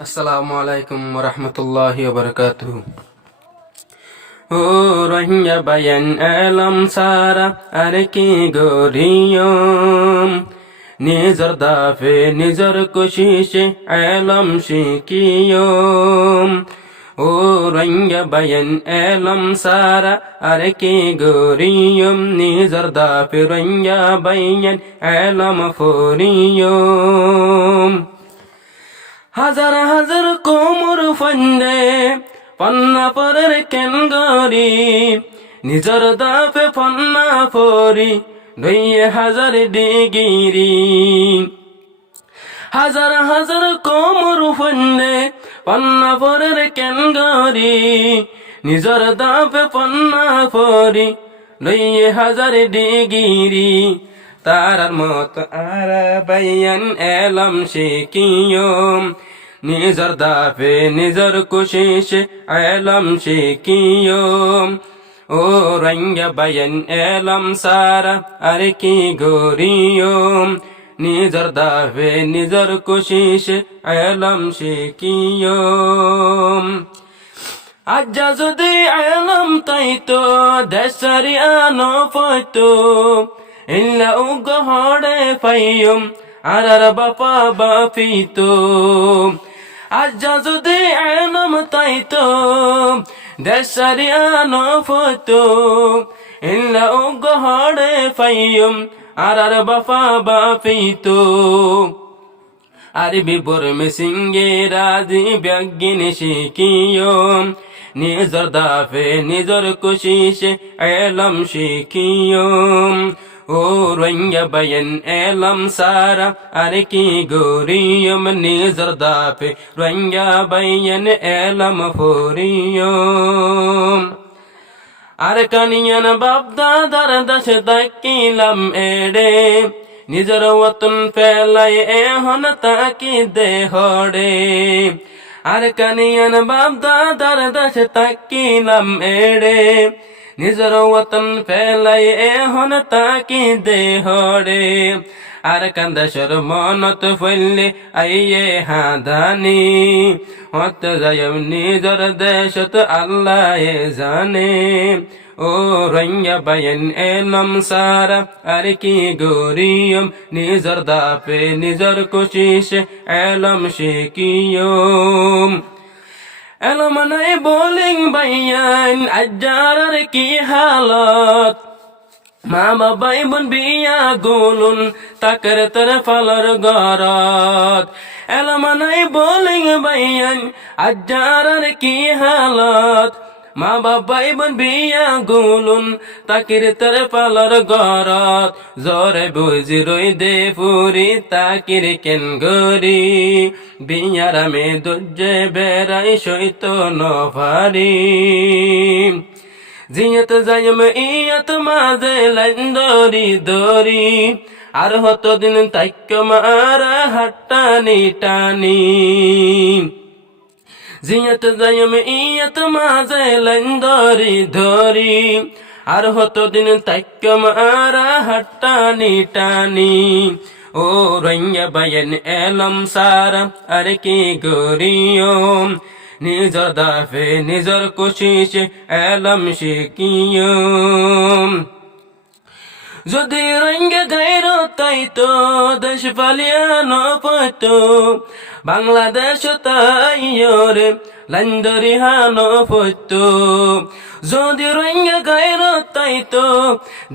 আসসালামু আলাইকুম ওরহমতুল্লাহি ওবরকাতুহু। ও রোহিঙ্গা বায়ান এলম সারা আর কি গরিয়ম, নিজর দাফে নিজর কোশিশে এলম শিকিয়ম। ও রোহিঙ্গা বায়ান এলম সারা আর কি গরিয়ম, নিজর দাফে রোহিঙ্গা বায়ান এলম ফরিয়ম। হাজার হাজার কোমর ফান্ডে পন্না পরের কেন গরিব, নিজর দাপে পন্না পরি 2000 ডিগিরি। হাজার হাজার কোমর ফান্ডে পন্না পরের কেন গরিব, নিজর দাপে পন্না পরি 2000 ডিগিরি। তারার মত আর বায়ান এলম শিকিয়ম, নিজর দাফে নিজর কোশিশে এলম শিকিয়ম। ও রোহিঙ্গা বায়ান এলম সারা আর কি গরিয়ম, নিজর দাফে নিজর কোশিশে এলম শিকিয়ম। আজ্জা যদি এলম তাইতো দেশারি আনো পয়তো, ইল্লা উগহড়ে পাইয়ম আর বাপা বাপিতো। আজ্জা যদি এলম তাইতো দেশারি আনো পয়তো, ইল্লা উগহড়ে পাইয়ম আর বাপা বাপিতো। আরবি বর্মে সিংহে রাজি ব্যাগিন শিকিয়ম, নিজর দাফে নিজর কোশিশে এলম শিকিয়ম। ও রোহিঙ্গা বায়ান এলম সারা আর কি গরিয়ম, নিজর দাফে রোহিঙ্গা বায়ান এলম ফরিয়ম। আর কানিয়ান বাপ দাদার দাসে তাকিলাম এড়ে, নিজর ওতন ফেলাই এখন তাকি দেহড়ে। আর কানিয়ান বাপ দাদার দাসে তাকিলাম এড়ে, নিজর ওতন ফেলাই এখন তাকি দেহড়ে। আর কান্দাসর মনত ফেললে আইয়ে হাদানি, হত যায়ম নিজর দেশত আল্লাহ জানে। ও রোহিঙ্গা বায়ান এলম সারা আর কি গরিয়ম, নিজর দাফে নিজর কোশিশে এলম শিকিয়ম। এলম নাই বোলিং বায়ান আজ্জার কি হালত, মা বাবাই বোন বিয়া গোলুন তাকের তর ফালর গরত। এলম নাই বোলিং বায়ান আজ্জার কি হালত, মা বাবাই বোন বিয়া গোলুন তাকির তর ফালর গরত। জরে বুঝি রই দে ফুরি তাকির কেন গরি, বিয়ারামে দুজে বেড়াই সইত নভারি। জিয়ত যায়ম ইয়ত মাঝে লাইন দরি দরি, আর হত দিন তাইক্য মারা হাট্টানি টানি। জিয়ত যায়ম ইয়ত মাঝে লাইন দরি দরি, আর হত দিন তাইক্য মারা হাট্টানি টানি। ও রোহিঙ্গা বায়ান এলম সারা আর কি গরিয়ম, নিজর দাফে নিজর কোশিশে এলম শিকিয়ম। যদি রোহিঙ্গা গাইর তাইতো দেশ পালিয়ানো পয়তো, বাংলাদেশ তাইরে লাইন্দরি হানো পয়তো। যদি রোহিঙ্গা গাইর তাইতো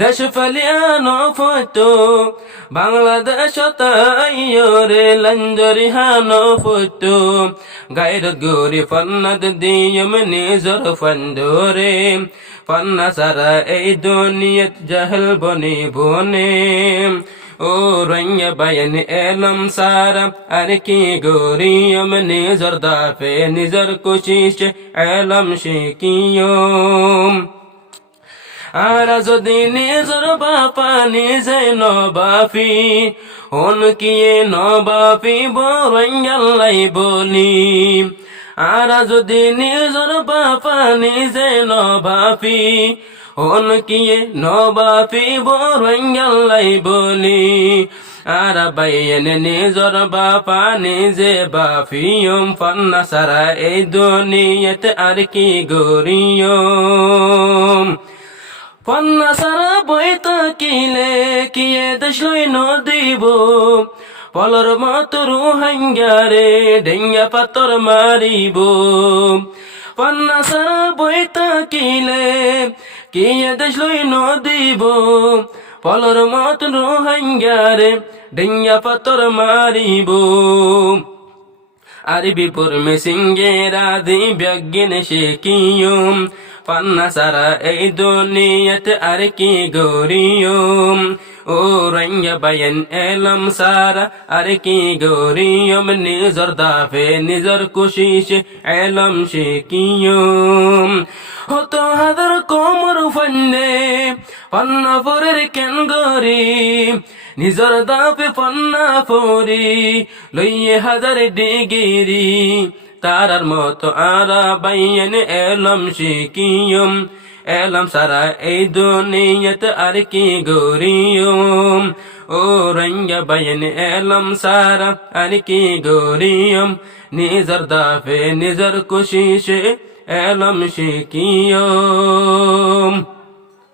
দেশ পালিয়ানো পয়তো, বাংলাদেশ তাইরে লাইন্দরি হানো পয়তো। গাইর গরি ফন্নাদ দিয়ম নিজর ফন্দরে, পন্না সারা এই দুনিয়ত জাহল বনে বনে। ও রোহিঙ্গা বায়ান এলম সারা আর কি গরিয়ম, নিজর দাফে নিজর কোশিশে এলম শিকিয়ম। আর যদি নিজর বাপা নিজে নবাফি, হন কিয়ে নবাফি বরঙ্গাল্লাই বলি। আর যদি নিজর বাপা নিজে নবাফি, হন কিয়ে নবাফি বরঙ্গাল্লাই বলি। আর বাইয়েন নিজর বাপা নিজে বাফিয়ম ফন্না সারা এই দুনিয়াতে আর কি গরিয়ম ফন্না সারা বইতা কিলে কিয়ে দেশলই নদীব পলর মত রুহাঙ্গারে ডেঙ্গা পাতর মারিব ফন্না সারা বইতা কিলে কিয়ে দেশলই নদীব পলর মত রুহাঙ্গারে ডেঙ্গা পাতর মারিব আরবি পুর মে সিঙ্গেরা দি ব্যজ্ঞান শিকিয়ম পান্না সারা এই দুনিয়াতে আর কি গরিয়ম ও রঙ্গা বায়ন এলম সারা আর কি গরিয়ম নিজর দাফে নিজর কোশিশ এলম শিকিয়ম হতো হাজার কোমর ফান্নে পান্না পরের কেন গরি নিজর দাপে পান্না পরি লইয়ে হাজার ডিগিরি তারার মতো আরা বাইয়েন এলম শিকিয়ম এলম সারা এই দুনিয়াতে আর কি গরিয়ম ও রঙ্গা বাইয়েন এলম সারা আর কি গরিয়ম নিজর দাফে নিজর কোশিশে এলম শিকিয়ম